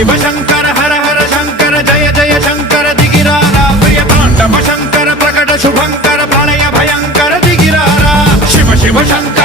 शिव शंकर हर हर शंकर जय जय शंकर दिगिरारा प्रिय तांडव शंकर प्रकट शुभंकर प्रलय भयंकर दिगिरारा शिव शिव शंकर